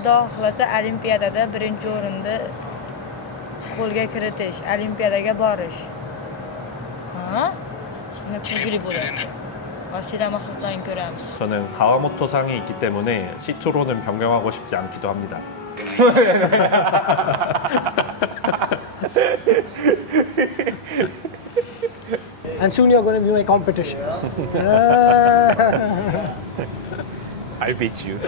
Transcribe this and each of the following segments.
Xudo xohlasa Olimpiadada birinchi o'rinni qo'lga kiritish, Olimpiadaga borish. Ha? Shunday kulgili bo'ladi. Vosita mahsulotlarini ko'ramiz. 저는 가와모토 상이 있기 때문에 시초로는 변경하고 싶지 않기도 합니다. And soon you're going to be my competition. I'll beat you.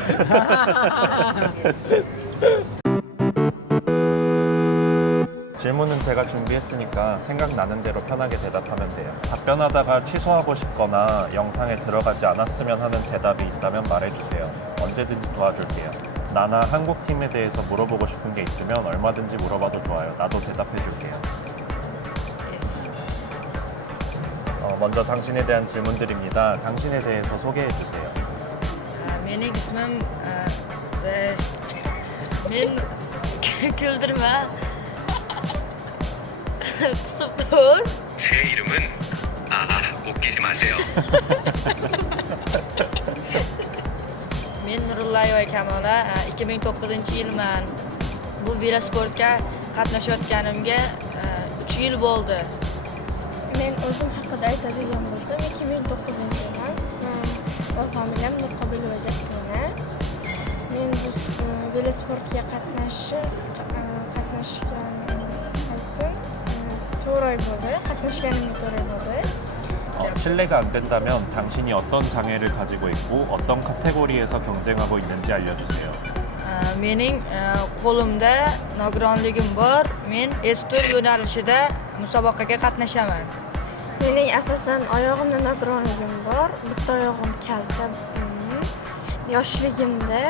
질문은 제가 준비했으니까 생각나는 대로 편하게 대답하면 돼요. 답변하다가 취소하고 싶거나 영상에 들어가지 않았으면 하는 대답이 있다면 말해주세요. 언제든지 도와줄게요. 나나 한국팀에 대해서 물어보고 싶은 게 있으면 얼마든지 물어봐도 좋아요. 나도 대답해줄게요. 먼저 당신에 대한 질문들입니다. 당신에 대해서 소개해주세요. Mening ismim men kuldirma. Qisib 제 이름은 웃기지 마세요. Men Nurullayeva Kamola 2009-yilman. Bu velosportga qatnashayotganimga 3 yil bo'ldi. Men o'zim haqida aytadigan bo'lsam, 2009-yilman. Va familiyam Nurqobilova Jasmina. Men bu velosportga qatnashgan paytim 4 oy bo'ldi. Qatnashganimga 4 oy bo'ldi. 실례가 안 된다면 당신이 어떤 장애를 가지고 있고 어떤 카테고리에서 경쟁하고 있는지 알려주세요. Mening qo'limda nogironligim bor. Men S4 yo'nalishida musobaqaga qatnashaman. Mening asosan oyog'imda nogironligim bor. Bitta oyog'im kalta. Yoshligimda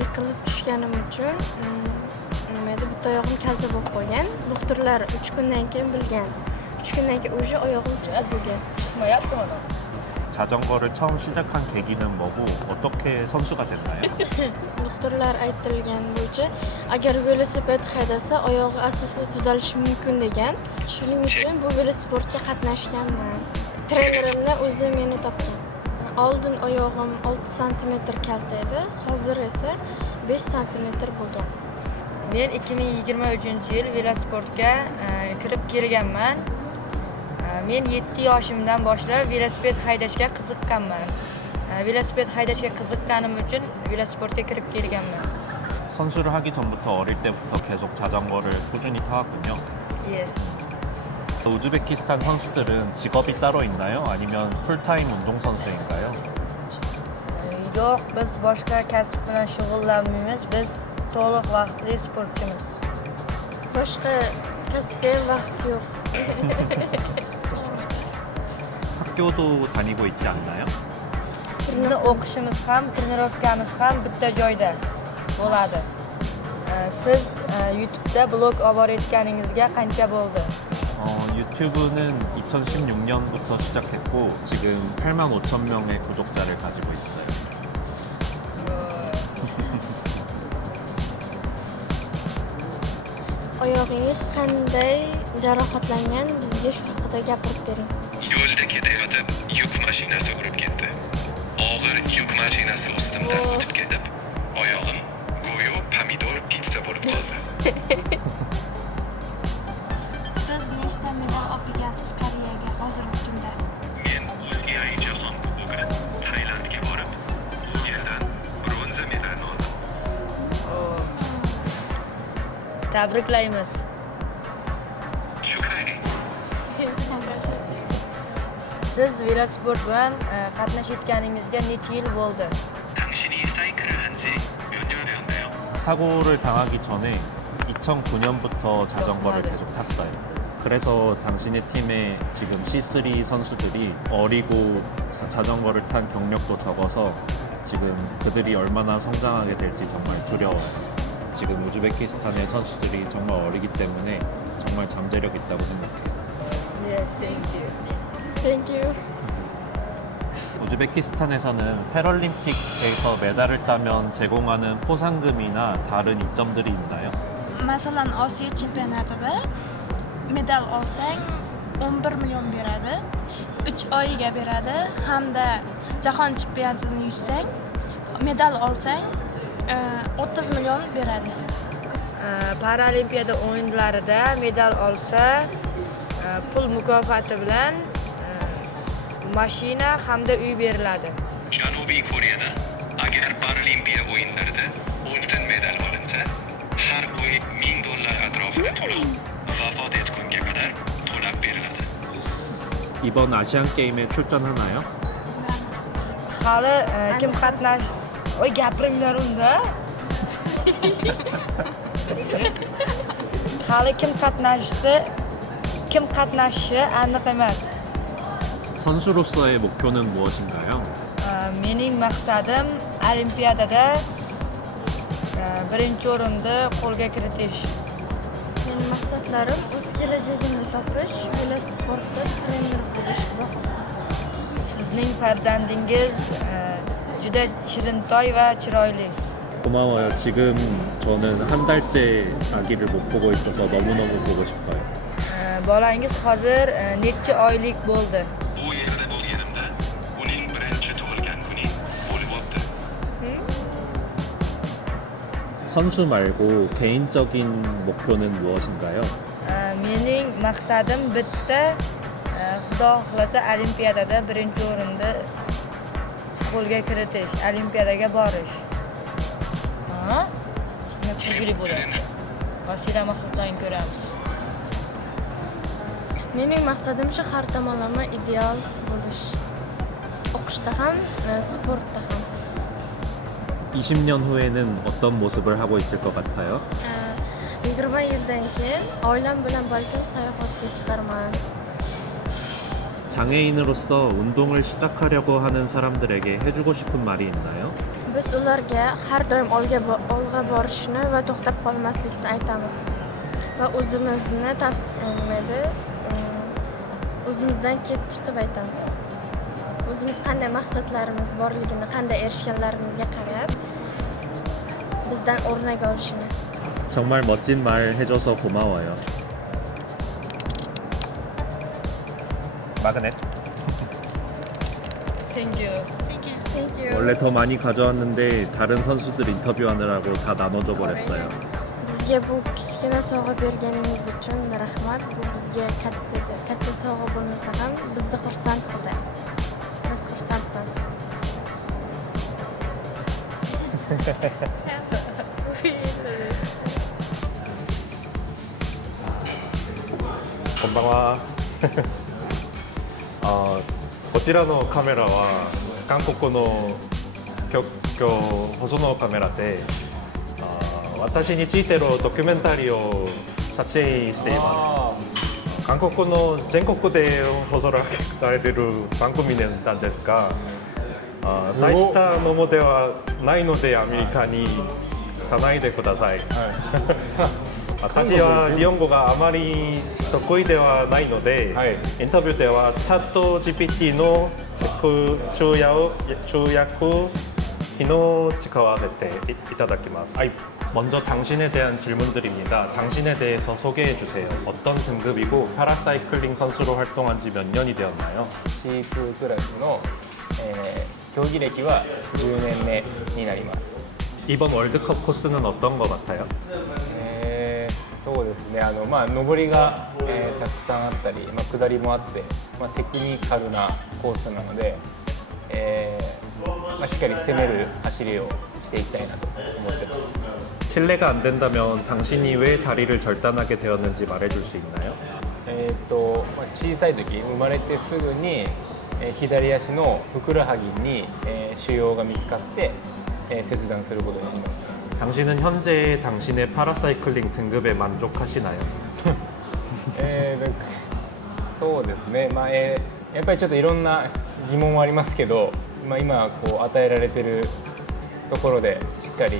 yiqilib tushganim uchun bitta oyog'im kalta bo'lib qolgan. Doktorlar 3 kundan keyin bilgan. 3 kundan keyin уже oyog'im chiqib bo'lgan. 자전거를 처음 시작한 계기는 뭐고 어떻게 선수가 됐나요? Doktorlar aytilgan bo'yicha agar velosiped haydasa oyog'i asosiy tuzalishi mumkin degan. Shuning uchun bu velosportga qatnashganman. Trenerimni o'zi meni topgan. Oldin oyog'im 6 sm kalta edi, hozir esa 5 sm bo'lgan. Men 2023-yil velosportga kirib kelganman. Men 7 yoshimdan boshlab velosiped haydashga qiziqqanman. Velosiped haydashga qiziqqanim uchun velosportga kirib kelganman. 선수를 하기 전부터 어릴 때부터 계속 자전거를 꾸준히 타왔군요. 예. 우즈베키스탄 선수들은 직업이 따로 있나요? 아니면 풀타임 운동선수인가요? Yo'q, biz boshqa kasb bilan shug'ullanmaymiz. Biz to'liq vaqtli sportchimiz. Boshqa kasbga vaqt yo'q. 학교도 다니고 있지 않나요? Bizni o'qishimiz ham, trenirovkamiz ham bitta joyda bo'ladi. Siz YouTube'da blog olib borayotganingizga qancha bo'ldi? 유튜브는 2016년부터 시작했고 지금 85,000명의 구독자를 가지고 있어요. Oyog'ingiz qanday jarohatlangan? Bizga shu haqida gapirib bering. yo'lda ketayotib yuk mashinasi urib ketdi. Og'ir yuk mashinasi ustimdan o'tib ketib, oyog'im go'yo pomidor pitsa bo'lib qoldi. Siz nechta medal olgansiz Koreyaga hozirgi kunda? Men UCI Jahon Kubogi Tailandga borib, bu yerdan bronza medalni oldim. Tabriklaymiz. Shukran. Siz velosport bilan qatnashayotganingizga necha yil bo'ldi? 당신이 사이클을 한지 몇 년 되었나요? 사고를 당하기 전에 2009년부터 자전거를 계속 탔어요. 그래서 당신의 팀에 지금 C3 선수들이 어리고 자전거를 탄 경력도 적어서 지금 그들이 얼마나 성장하게 될지 정말 두려워요. 지금 우즈베키스탄의 선수들이 정말 어리기 때문에 정말 잠재력 있다고 생각해요. Yes, thank you. Thank you. 우즈베키스탄에서는 패럴림픽에서 메달을 따면 제공하는 포상금이나 다른 이점들이 있나요? Masalan, Osiyo chempionatida medal olsang 11 million beradi, 3 oyiga beradi hamda jahon chempionatini yuzsang medal olsang 30 million beradi. Paralimpiada o'yinlarida medal olsa, pul mukofoti bilan mashina hamda uy beriladi. Janubiy Koreyada agar Paralimpiya o'yinlarida oltin medal olinsa, har oy $1000 atrofida to'lov vafot etgunga qadar to'lab beriladi. 이번 아시안 게임에 출전하나요? Hali kim qatnash... Oy, gapiringlar unda. Hali kim qatnashishi aniq emas. 선수로서의 목표는 무엇인가요? Mening maqsadim Olimpiadada birinchi o'rinni qo'lga kiritish. Mening maqsadlarim o'z kelajagimni topish, velosportda trener bo'lish. Sizning farzandingiz juda shirintoy va chiroyli. 고마워요. 지금 저는 한 달째 아기를 못 보고 있어서 너무너무 보고 싶어요. Bolangiz hozir necha oylik bo'ldi? Bu yerda bo'lganimda uning birinchi tug'ilgan kuni bo'lib o'tdi. 선수 말고 개인적인 목표는 무엇인가요? Mening maqsadim bitta, Xudo xohlasa Olimpiadada birinchi o'rinni qo'lga kiritish, Olimpiadaga borish. Shunday kulgili bo'ladi. Vasila maqsadlarini ko'ramiz. Mening maqsadim shu har tomonlama ideal bo'lish. O'qishda ham, sportda ham. 20년 후에는 어떤 모습을 하고 있을 것 같아요? 20 yildan keyin oilam bilan balkim sayohatga chiqarman. 장애인으로서 운동을 시작하려고 ha는 사람들에게 해주고 싶은 말이 있나요? Biz ularga har doim olg'a borishni va to'xtab qolmaslikni aytamiz. Va o'zimizni o'zimizdan kelib chiqib aytamiz. O'zimiz qanday maqsadlarimiz borligini, qanday erishganlarimizga qarab bizdan o'rnak olishini. 정말 멋진 말 해줘서 고마워요. 마그넷. Thank you. Thank you. 원래 더 많이 가져왔는데 다른 선수들 인터뷰하느라고 다 나눠줘 버렸어요. Bizga bu kichkina sovg'a berganingiz uchun rahmat. Bu bizga katta sovg'a bo'lmasa ham bizni xursand qildi. Biz xursandmiz. こんばんは。こちらのカメラは韓国の今日放送のカメラで私についてのドキュメンタリーを撮影しています。韓国の全国で放送されている番組なんですが、大したものではないのでアメリカにさないでください。私は日本語があまり得意ではないので、インタビューではチャット GPT の通訳機能を使わせていただきます。 먼저 당신에 대한 질문들입니다. 당신에 대해서 소개해 주세요. 어떤 등급이고 파라사이클링 선수로 활동한 지 몇 년이 되었나요? C2 クラスの、競技歴は10年目になります。 이번 월드컵 코스는 어떤 것 같아요? そうですね、上りが、たくさんあったり、下りもあって、テクニカルなコースなので、しっかり攻める走りをしていきたいなと思ってます。 실례가 안 된다면 당신이 왜 다리를 절단하게 되었는지 말해줄 수 있나요? 小さい時生まれてすぐに、左足のふくらはぎに、腫瘍が見つかって、切断することになりました。 당신은 현재 당신의 파라사이클링 등급에 만족하시나요? そうですね、やっぱりちょっといろんな疑問はありますけど、今こう与えられているところでしっかり、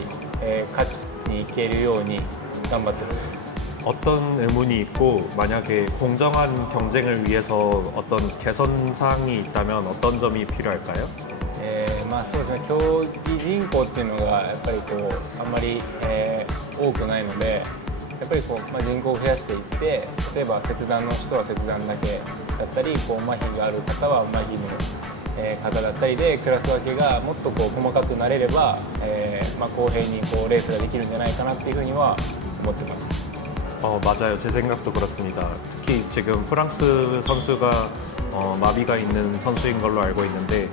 勝ちにいけるように頑張ってます。 어떤 의문이 있고 만약에 공정한 경쟁을 위해서 어떤 개선 사항이 있다면 어떤 점이 필요할까요? そうですね、競技人口っていうのがやっぱりこうあんまり、多くないので、やっぱりこう、人口を増やしていって、例えば切断の人は切断だけだったり、こう麻痺がある方は麻痺の、方だったりでクラス分けがもっとこう細かくなれれば、公平にこうレースができるんじゃないかなっていうふうには思ってます。 맞아요. 제 생각도 그렇습니다. 특히 지금 프랑스 선수가 마비가 있는 선수인 걸로 알고 있는데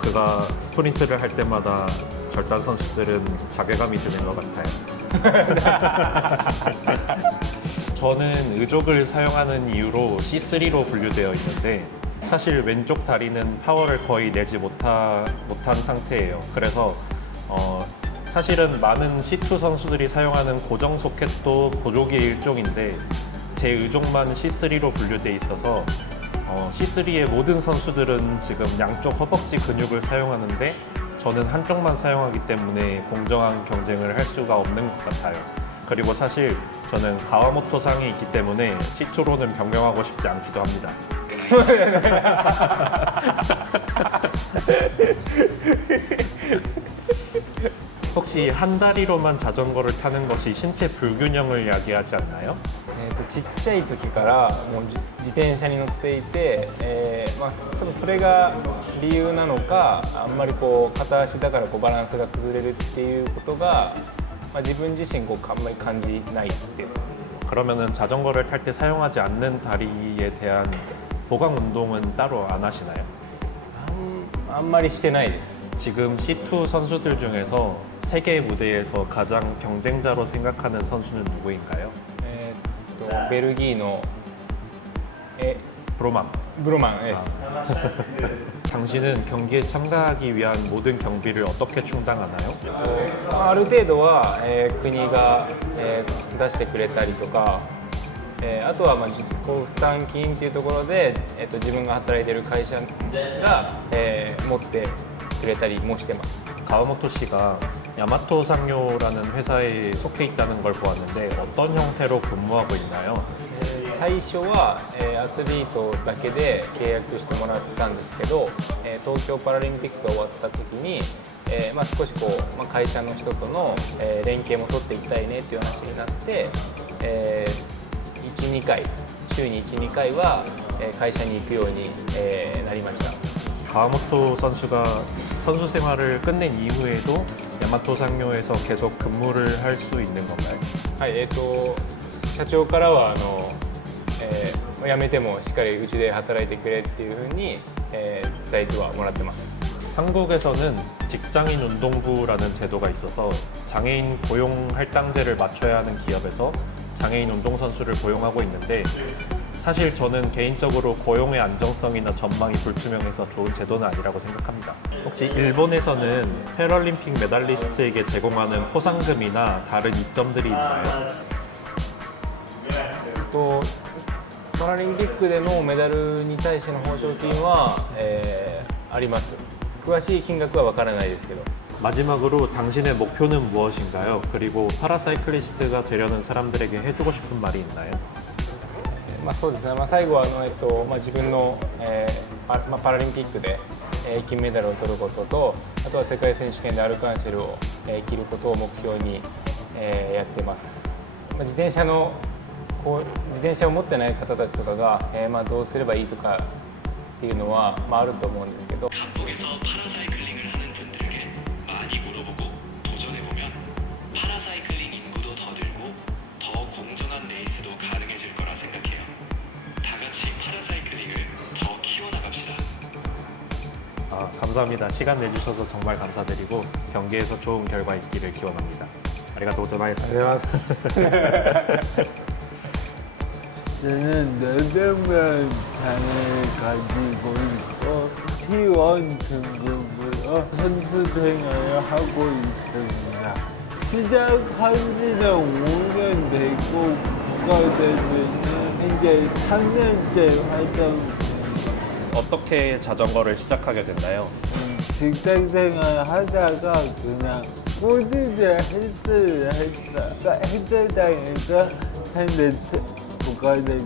그가 스프린트를 할 때마다 절단 선수들은 자괴감이 드는 것 같아요. 저는 의족을 사용하는 이유로 C3로 분류되어 있는데 사실 왼쪽 다리는 파워를 거의 내지 못한 상태예요. 그래서 사실은 많은 C2 선수들이 사용하는 고정 소켓도 보조기의 일종인데 제 의족만 C3로 분류돼 있어서 C3의 모든 선수들은 지금 양쪽 허벅지 근육을 사용하는데 저는 한쪽만 사용하기 때문에 공정한 경쟁을 할 수가 없는 것 같아요. 그리고 사실 저는 가와모토 상이 있기 때문에 C2로는 변경하고 싶지 않기도 합니다. 혹시 한 다리로만 자전거를 타는 것이 신체 불균형을 야기하지 않나요? ちっちゃい時からもう自転車に乗っていて、多分それが理由なのかあんまりこう片足だからこうバランスが崩れるっていうことが、自分自身こうあんまり感じないです。 그러면은 자전거를 탈 때 사용하지 않는 다리에 대한 보강 운동은 따로 안 하시나요? あんまりしてないです。 지금 C2 선수들 중에서 세계 무대에서 가장 경쟁자로 생각하는 선수는 누구인가요? ベルギーの 브로맘. ブロマンです。 당신은 경기에 참가하기 위한 모든 경비를 어떻게 충당하나요? ある程度は、国が、出してくれたりとか、あとは自己負担金っていうところで、自分が働いている会社が、持ってくれたりもしてます。 가와모토 씨가 야마토 상료라는 회사에 속해 있다는 걸 보았는데 어떤 형태로 근무하고 있나요? 最初は、アスリートだけで契約してもらったんですけど、東京パラリンピックが終わった時に、少しこう、会社の人との、連携も取っていきたいねっていう話になって、1、2回週に1、2回は、会社に行くように、なりました。 가와모토 선수가 선수 생활을 끝낸 이후에도 야마토 상료에서 계속 근무를 할 수 있는 건가요? はい、社長からは辞めてもしっかりうちで働いてくれっていうふうに、伝えてはもらってます。 한국에서는 직장인 운동부라는 제도가 있어서 장애인 고용 할당제를 맞춰야 하는 기업에서 장애인 운동선수를 고용하고 있는데 사실 저는 개인적으로 고용의 안정성이나 전망이 불투명해서 좋은 제도는 아니라고 생각합니다. 혹시 일본에서는 패럴림픽 메달리스트에게 제공하는 포상금이나 다른 이점들이 있나요? パラリンピックでのメダルに対しての報奨金は、あります。詳しい金額は分からないですけど。 마지막으로 당신의 목표는 무엇인가요? 그리고 파라사이클리스트가 되려는 사람들에게 해주고 싶은 말이 있나요? そうですね、最後は自分の、パラリンピックで、金メダルを取ることと、あとは世界選手権でアルカンシェルを、切ることを目標に、やってます。自転車を持ってない方たちとかが、どうすればいいとかっていうのは、あると思うんですけど。 한국에서 파라사이클링을 하는 분들에게 많이 물어보고 도전해보면 파라사이클링 인구도 더 늘고 더 공정한 레이스도 가능해질 거라 생각해요. 다 같이 파라사이클링을 더 키워나갑시다. 감사합니다. 시간 내주셔서 정말 감사드리고 경기에서 좋은 결과 있기를 기원합니다. 아리가또 고자마이스. 저는 4명만 장애를 가지고 있고 T1 등급으로 선수 생활을 하고 있습니다. 시작한 지는 5년 되고 국가대회는 이제 3년째 활동 중입니다. 어떻게 자전거를 시작하게 됐나요? 직장 생활 하다가 그냥 꾸준히 헬스를 했어요. 헬스장에서 한 국가대회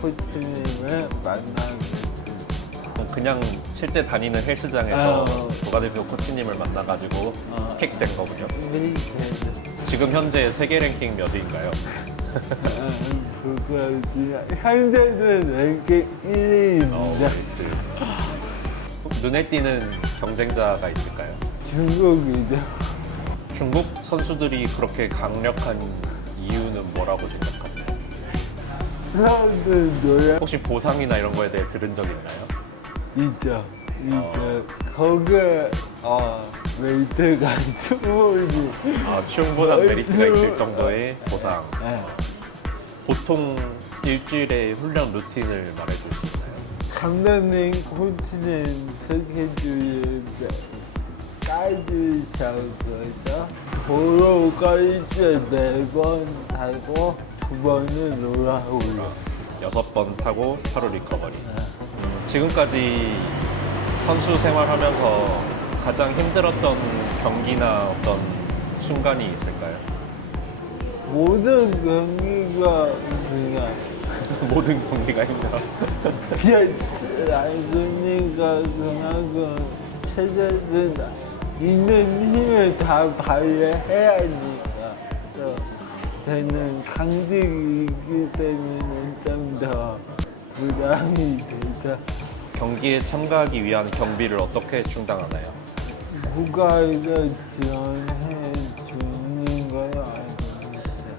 코치님을 만나게 됐어요. 그냥 실제 다니는 헬스장에서 국가대표 코치님을 만나가지고 픽된 거군요. 네. 지금 현재 세계 랭킹 몇 위인가요? 현재는 랭킹 1위입니다. 눈에 띄는 경쟁자가 있을까요? 중국이죠. 중국 선수들이 그렇게 강력한 이유는 뭐라고 생각하세요? 사람들 노래 혹시 보상이나 이런 거에 대해 들은 적 있나요? 있죠. 거기에 메이트가 충분히 충분한 메리트가 있을 정도의 보상. 네. 보통 일주일의 훈련 루틴을 말해줄 수 있나요? 감독님 코치는 스케줄을 짜주셔서 보러까지 4번 타고 2번은 놀아오고 6번 타고 하루 리커버리. 지금까지 선수 생활하면서 가장 힘들었던 경기나 어떤 순간이 있을까요? 모든 경기가 그냥 모든 경기가 힘들어. 라이브니까 그냥 체제는 있는 힘을 다 발휘해야 하니까 또 저는 강직이기 때문에 좀 더 부담이 되죠. 경기에 참가하기 위한 경비를 어떻게 충당하나요? 국가에서 지원해 주는 걸 알고 있어요.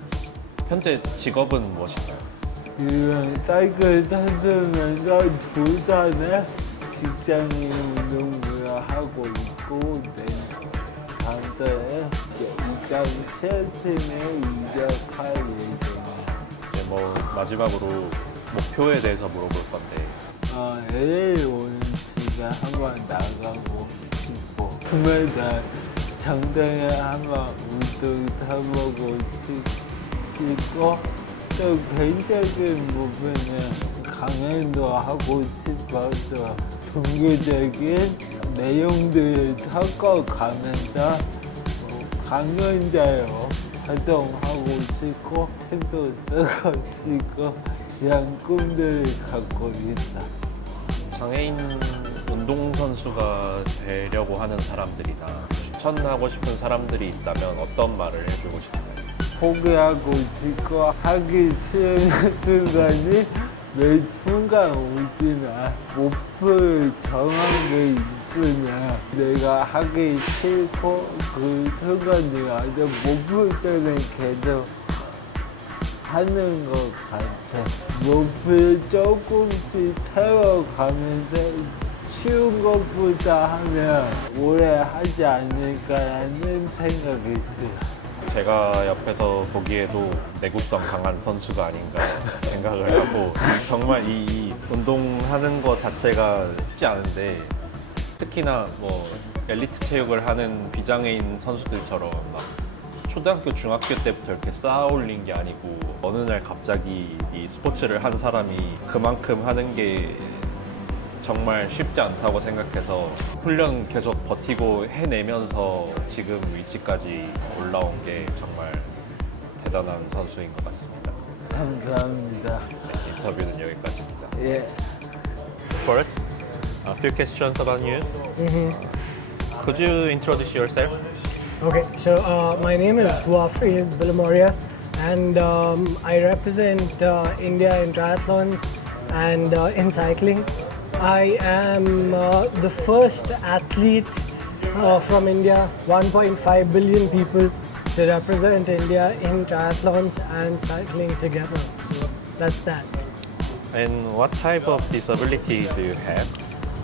현재 직업은 무엇인가요? 이런 사이클 타면서 부산에 직장인 운동을 하고 있고 다음달에 입장 시스템에 이적할 예정입니다. 이제 뭐 마지막으로 목표에 대해서 물어볼 건데 LA 올림픽에 한번 나가고 싶고 금메달 장등에 한번 우승 타보고 싶고 또 개인적인 부분은 강연도 하고 싶어서 종교적인 내용들을 섞어가면서 강연자로 활동하고 싶고 책도 쓰고 싶고 이런 꿈들을 갖고 있어. 장애인 운동선수가 되려고 하는 사람들이나 추천하고 싶은 사람들이 있다면 어떤 말을 해주고 싶나요? 포기하고 싶고 하기 싫은 순간이 매 순간 오지만 목표를 정한 게 있으면 내가 하기 싫고 그 순간이 아주 목표 때문에 계속 하는 것 같아. 목표를 조금씩 태워가면서 쉬운 것보다 하면 오래 하지 않을까라는 생각이 들어. 제가 옆에서 보기에도 내구성 강한 선수가 아닌가 생각을 하고 정말 이 운동하는 것 자체가 쉽지 않은데 특히나 뭐 엘리트 체육을 하는 비장애인 선수들처럼 막 초등학교, 중학교 때부터 이렇게 쌓아 올린 게 아니고 어느 날 갑자기 이 스포츠를 한 사람이 그만큼 하는 게 정말 쉽지 않다고 생각해서 훈련 계속 버티고 해내면서 지금 위치까지 올라온 게 정말 대단한 선수인 것 같습니다. 감사합니다. 네, 인터뷰는 여기까지입니다. 예. First, a few questions about you. Could you introduce yourself? Okay, so my name is Juafri Bilamoria, and I represent India in triathlons and in cycling. I am the first athlete from India, 1.5 billion people, to represent India in triathlons and cycling together. So that's that. And what type of disability do you have?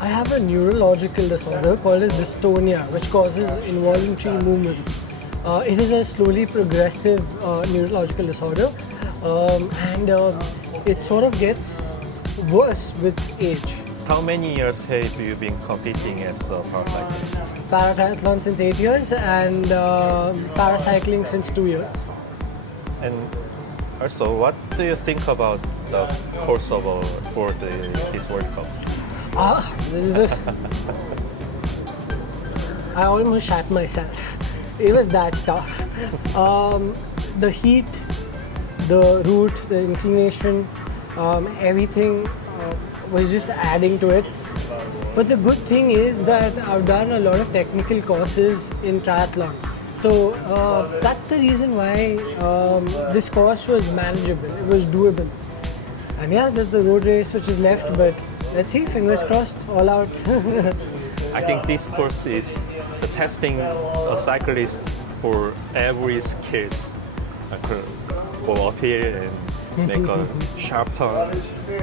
I have a neurological disorder called as dystonia, which causes involuntary movements. It is a slowly progressive neurological disorder, and it sort of gets worse with age. How many years have you been competing as a paracyclist? Paratriathlon since 8 years and paracycling since 2 years. And also, what do you think about the crossover for this World Cup? I almost shat myself. It was that tough. The heat, the route, the inclination, everything was just adding to it. But the good thing is that I've done a lot of technical courses in triathlon. So that's the reason why this course was manageable, it was doable. And yeah, there's the road race which is left, but let's see, fingers crossed, all out. I think this course is the testing a cyclist for every skills. Go up here and make a sharp turn,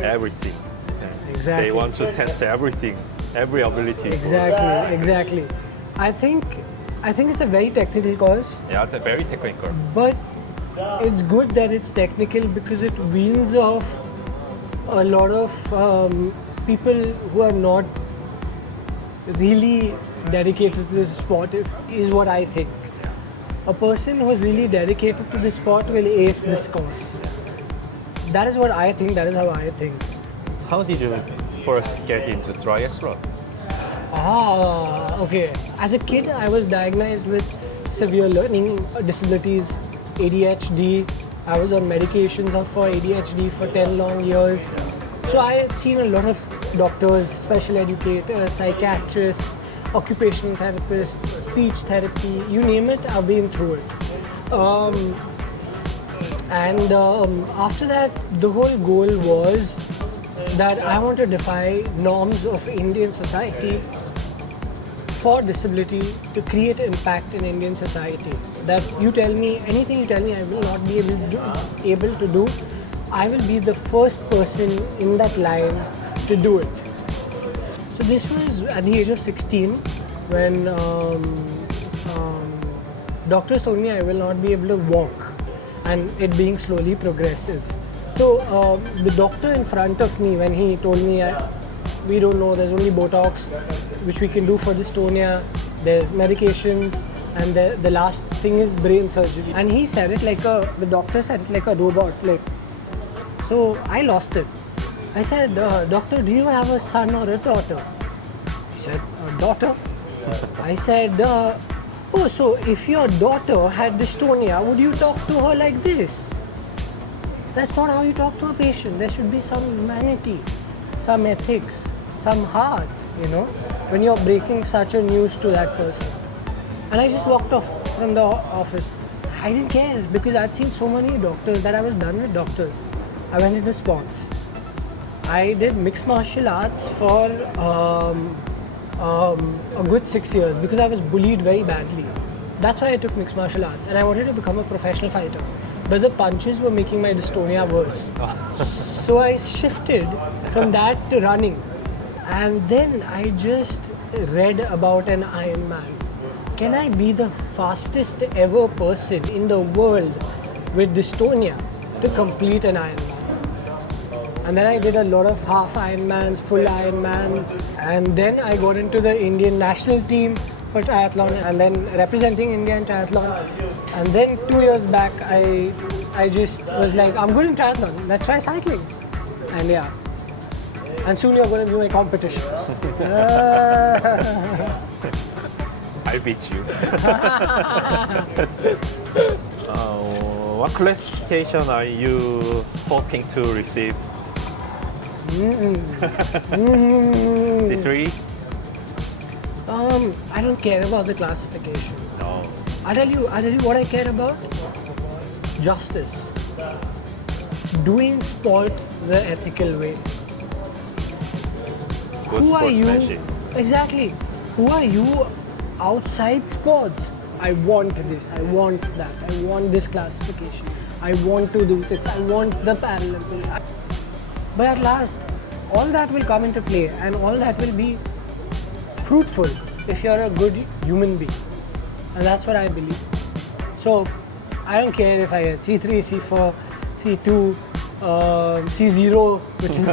everything. And Exactly. They want to test everything, every ability. Exactly. I think it's a very technical course, Yeah, it's very technical. but it's good that it's technical because it weans off a lot of people who are not really dedicated to this sport, is what I think. A person who is really dedicated to this sport will ace this course. That is what I think, that is how I think. How did you first get into triathlon? Okay. As a kid, I was diagnosed with severe learning disabilities, ADHD. I was on medications for ADHD for 10 long years. So I had seen a lot of doctors, special educators, psychiatrists, occupational therapists, speech therapy, you name it, I've been through it. After that, the whole goal was that I want to defy norms of Indian society for disability to create impact in Indian society. That you tell me, anything you tell me I will not be able to do, I will be the first person in that line to do it. So this was at the age of 16 when doctors told me I will not be able to walk, and it being slowly progressive. So the doctor in front of me, when he told me, we don't know, there's only Botox, which we can do for dystonia, there's medications, and the last thing is brain surgery. And he said it like the doctor said it like a robot. So I lost it. I said, doctor, do you have a son or a daughter? He said, a daughter. I said, oh, so if your daughter had dystonia, would you talk to her like this? That's not how you talk to a patient. There should be some humanity, some ethics, some heart, when you're breaking such a news to that person. And I just walked off from the office. I didn't care because I'd seen so many doctors that I was done with doctors. I went into sports. I did mixed martial arts for a good 6 years because I was bullied very badly. That's why I took mixed martial arts, and I wanted to become a professional fighter. But the punches were making my dystonia worse. So I shifted from that to running. And then I just read about an Ironman. Can I be the fastest ever person in the world with dystonia to complete an Ironman? And then I did a lot of half Ironmans, full Ironman, and then I got into the Indian national team for triathlon, and then representing India in triathlon. And then 2 years back, I just was like, I'm good in triathlon, let's try cycling. And yeah, and soon you're going to be my competition. I beat you. What classification are you hoping to receive? C3? I don't care about the classification. No. I'll tell you what I care about. Justice. Doing sport the ethical way. Good Who are you? sportsmanship. Exactly. Who are you outside sports? I want this, I want that, I want this classification, I want to do this, I want the Paralympics. But at last, all that will come into play, and all that will be fruitful if you're a good human being. And that's what I believe. So I don't care if I get C3, C4, C2, C0, which is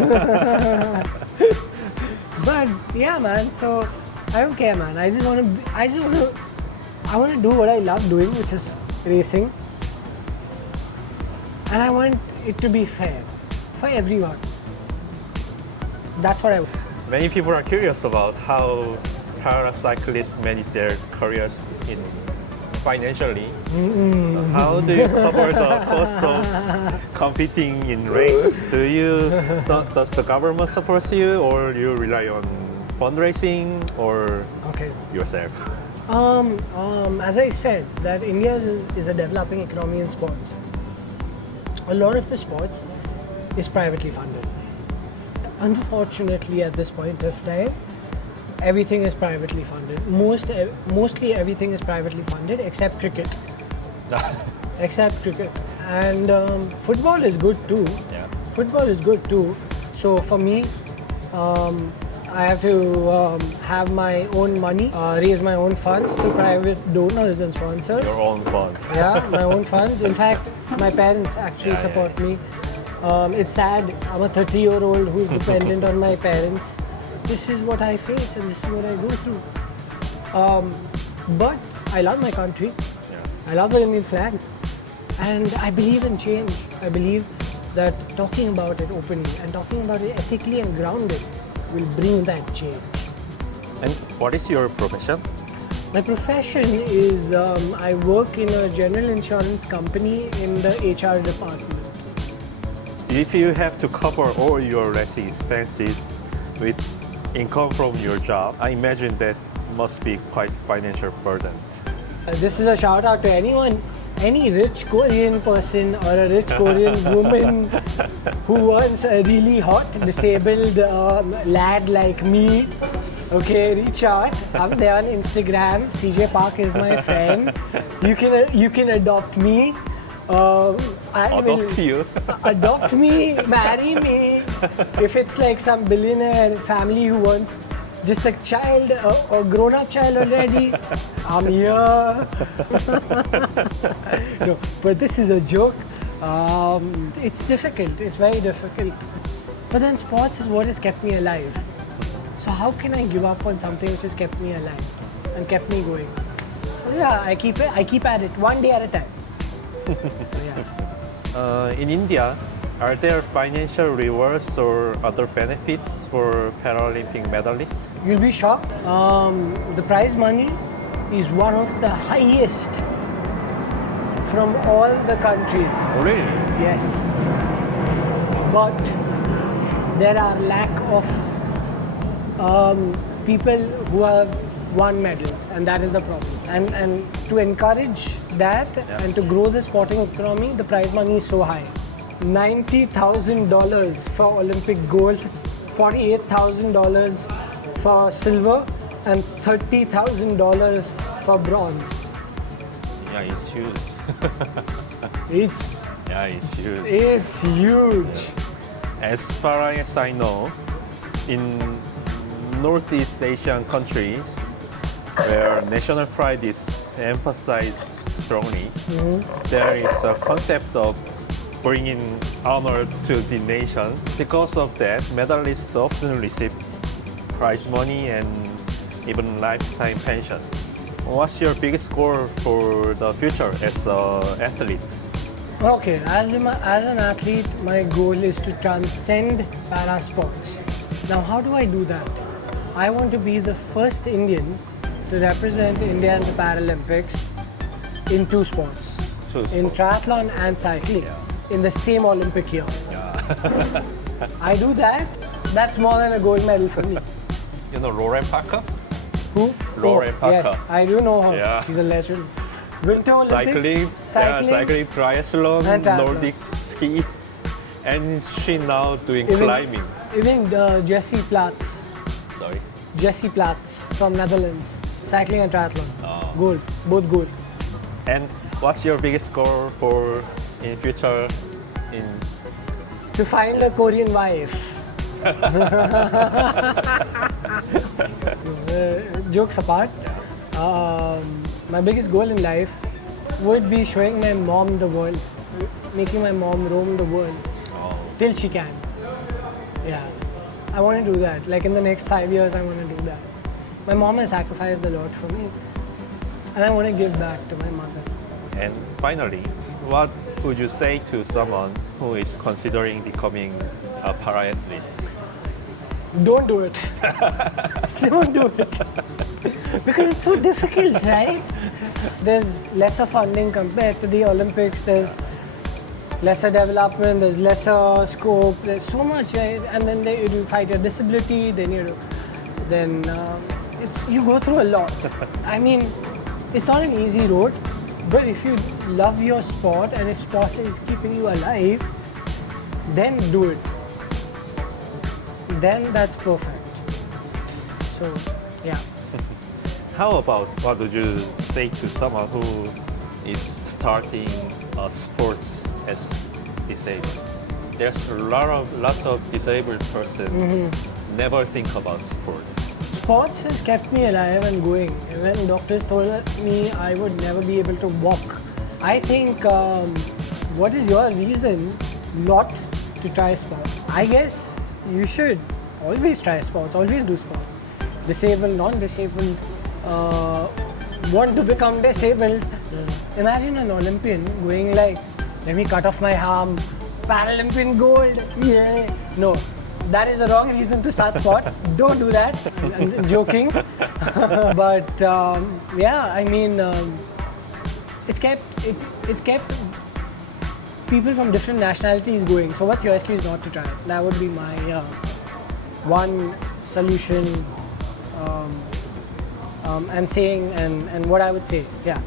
but yeah, man, so I don't care, man. I want to do what I love doing, which is racing. And I want it to be fair for everyone. That's what I want. Many people are curious about how paracyclists manage their careers financially. How do you cover the cost of competing in race? Does the government support you, or you rely on fundraising, or yourself? As I said, that India is a developing economy in sports. A lot of the sports is privately funded. Unfortunately, at this point of time, everything is privately funded. Mostly everything is privately funded except cricket. Except cricket. And football is good too. Yeah. Football is good too. So for me, I have to have my own money, raise my own funds through private donors and sponsors. Your own funds. Yeah, my own funds. In fact, my parents actually support me. It's sad. I'm a 30-year-old who's dependent on my parents. This is what I face and this is what I go through. But I love my country. I love the Indian flag. And I believe in change. I believe that talking about it openly and talking about it ethically and grounded will bring that change. And what is your profession? My profession is I work in a general insurance company in the HR department. If you have to cover all your racing expenses with income from your job, I imagine that must be quite financial burden. This is a shout out to anyone, any rich Korean person or a rich Korean woman who wants a really hot disabled lad like me. Okay, reach out. I'm there on Instagram. CJ Park is my friend. You can adopt me. Adopt you? Adopt me, marry me. If it's like some billionaire family who wants just a child, a grown-up child already, I'm here. No, but this is a joke. It's difficult. It's very difficult. But then sports is what has kept me alive. So how can I give up on something which has kept me alive and kept me going? So yeah, I keep at it one day at a time. So yeah. In India, are there financial rewards or other benefits for Paralympic medalists? You'll be shocked. The prize money is one of the highest from all the countries. Really? Yes. But there are lack of people who have won medals, and that is the problem. And to encourage that and to grow the sporting economy, the prize money is so high. $90,000 for Olympic gold, $48,000 for silver, and $30,000 for bronze. Yeah, it's huge. It's huge. It's huge. As far as I know, in Northeast Asian countries where national pride is emphasized strongly, there is a concept of bringing honor to the nation. Because of that, medalists often receive prize money and even lifetime pensions. What's your biggest goal for the future as an athlete? Okay, as an athlete, my goal is to transcend para sports. Now, how do I do that? I want to be the first Indian to represent India in the Paralympics in two sports. In triathlon and cycling, in the same Olympic year. I do that, that's more than a gold medal for me. You know Lauren Parker? Who? Lauren Parker. Yes, I do know her. Yeah. She's a legend. Winter Olympics, cycling, triathlon, and triathlon. Nordic ski, and she now doing climbing. Even Jessie Platz. Sorry. Jessie Platz from Netherlands, cycling and triathlon. Gold, both gold. And what's your biggest goal for in future? To find a Korean wife. Jokes apart, my biggest goal in life would be showing my mom the world, making my mom roam the world till she can. Yeah, I want to do that. Like in the next 5 years, I want to do that. My mom has sacrificed a lot for me, and I want to give back to my mother. And finally, what would you say to someone who is considering becoming a para-athlete? Don't do it. Don't do it. Because it's so difficult, right? There's lesser funding compared to the Olympics. There's lesser development. There's lesser scope. There's so much, right? And then you fight your disability. Then you go through a lot. I mean, it's not an easy road. But if you love your sport and if sport is keeping you alive, then do it. Then that's perfect. So Yeah. How about what would you say to someone who is starting sports as disabled? There's lots of disabled person never think about sports. Sports has kept me alive and going. When doctors told me I would never be able to walk, I think, what is your reason not to try sports? I guess you should always try sports, always do sports. Disabled, non-disabled, want to become disabled. Imagine an Olympian going like, let me cut off my arm, Paralympian gold, yeah. No, that is the wrong reason to start sport. Don't do that. I'm joking. But yeah, I mean, it's kept people from different nationalities going. So what's your excuse not to try it? That would be my one solution and saying and what I would say. Yeah.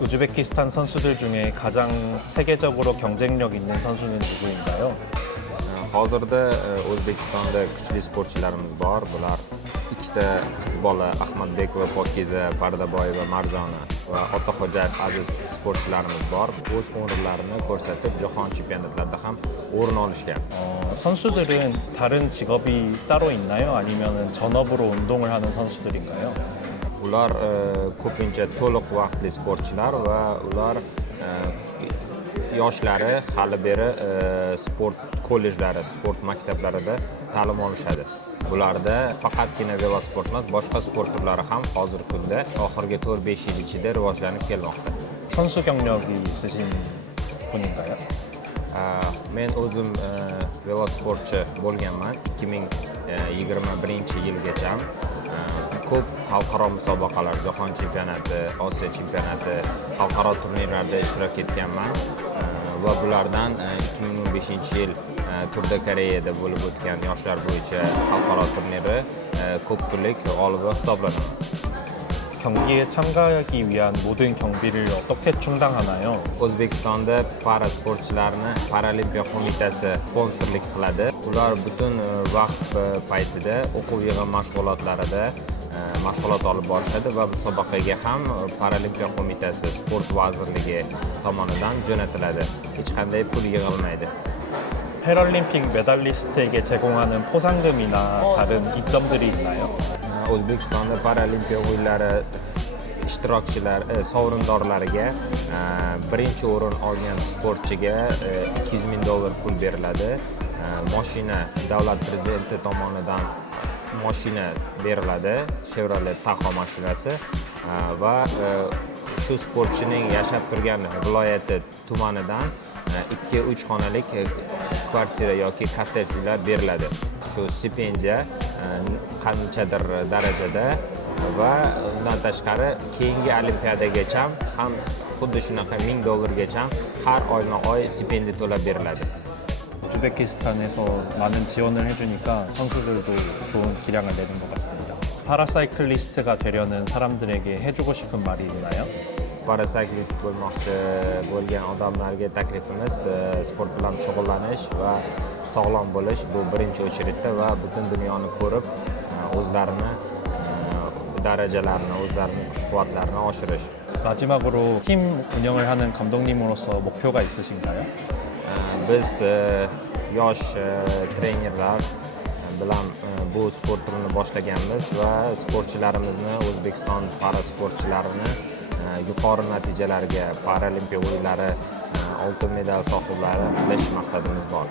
우즈베키스탄 선수들 중에 가장 세계적으로 경쟁력 있는 선수는 누구인가요? Hozirda O'zbekistonda kuchli sportchilarimiz bor. Bular ikkita qiz bola Ahmadbekova Pokiza Pardaboyeva Marjona va Otaxo'jayev Aziz sportchilarimiz bor. O'z o'rinlarini ko'rsatib, jahon chempionatlarida ham o'rin olishgan. 선수들은 다른 직업이 따로 있나요? 아니면 전업으로 운동을 하는 선수들인가요? Ular ko'pincha to'liq vaqtli sportchilar va ular yoshlari hali beri sport kollejlari, sport maktablarida ta'lim olishadi. Bularda faqatgina velosport emas, boshqa sport turlari ham hozirgi kunda oxirgi 4-5 yil ichida rivojlanib kelmoqda. 선수 경력이 있으신 분인가요? Men o'zim velosportchi bo'lganman. 2021-yilgacha ko'p xalqaro musobaqalar, jahon chempionati, Osiyo chempionati, xalqaro turnirlarda ishtirok etganman va bulardan 2015-yil Turda Koreyada bo'lib o'tgan yoshlar bo'yicha xalqaro turniri ko'p turlik g'olibi hisoblanaman. 경기에 참가하기 위한 모든 경비를 어떻게 충당하나요? O'zbekistonda para sportchilarni Paralimpiya qo'mitasi sponsorlik qiladi. Ular butun vaqt paytida o'quv yig'in mashg'ulotlarida mashg'ulot olib borishadi va musobaqaga ham Paralimpiya qo'mitasi sport vazirligi tomonidan jo'natiladi. Hech qanday pul yig'ilmaydi. 패럴림픽 메달리스트에게 제공하는 포상금이나 다른 이점들이 있나요? O'zbekistonda Paralimpiya o'yinlari sovrindorlariga birinchi o'rin olgan sportchiga $200,000 pul beriladi. Mashina davlat prezidenti tomonidan mashina beriladi, Chevrolet Tahoe mashinasi va shu sportchining yashab turgan viloyati tumanidan 2-3 xonalik kvartira yoki kottej uylar beriladi. Shu stipendiya qanchadir darajada va undan tashqari keyingi olimpiadagacha ham xuddi shunaqa $1000gacha har oyma-oy stipendiya to'lab beriladi. 우즈베키스탄에서 많은 지원을 해주니까 선수들도 좋은 기량을 내는 것 같습니다. 파라사이클리스트가 되려는 사람들에게 해주고 싶은 말이 있나요? Parasaklist bo'lmoqchi bo'lgan odamlarga taklifimiz sport bilan shug'ullanish va sog'lom bo'lish. Bu birinchi o'chiritda va butun dunyoni ko'rib o'zlarini darajalarini, o'zlarining kuch-quvvatlarini oshirish. 마지막으로 팀 운영을 하는 감독님으로서 목표가 있으신가요? Biz yosh trenerlar bilan bu sport turini boshlaganmiz va sportchilarimizni, O'zbekiston parasportchilarini yuqori natijalarga, Paralimpiya o'yinlari oltin medal sohiblari qilish maqsadimiz bor.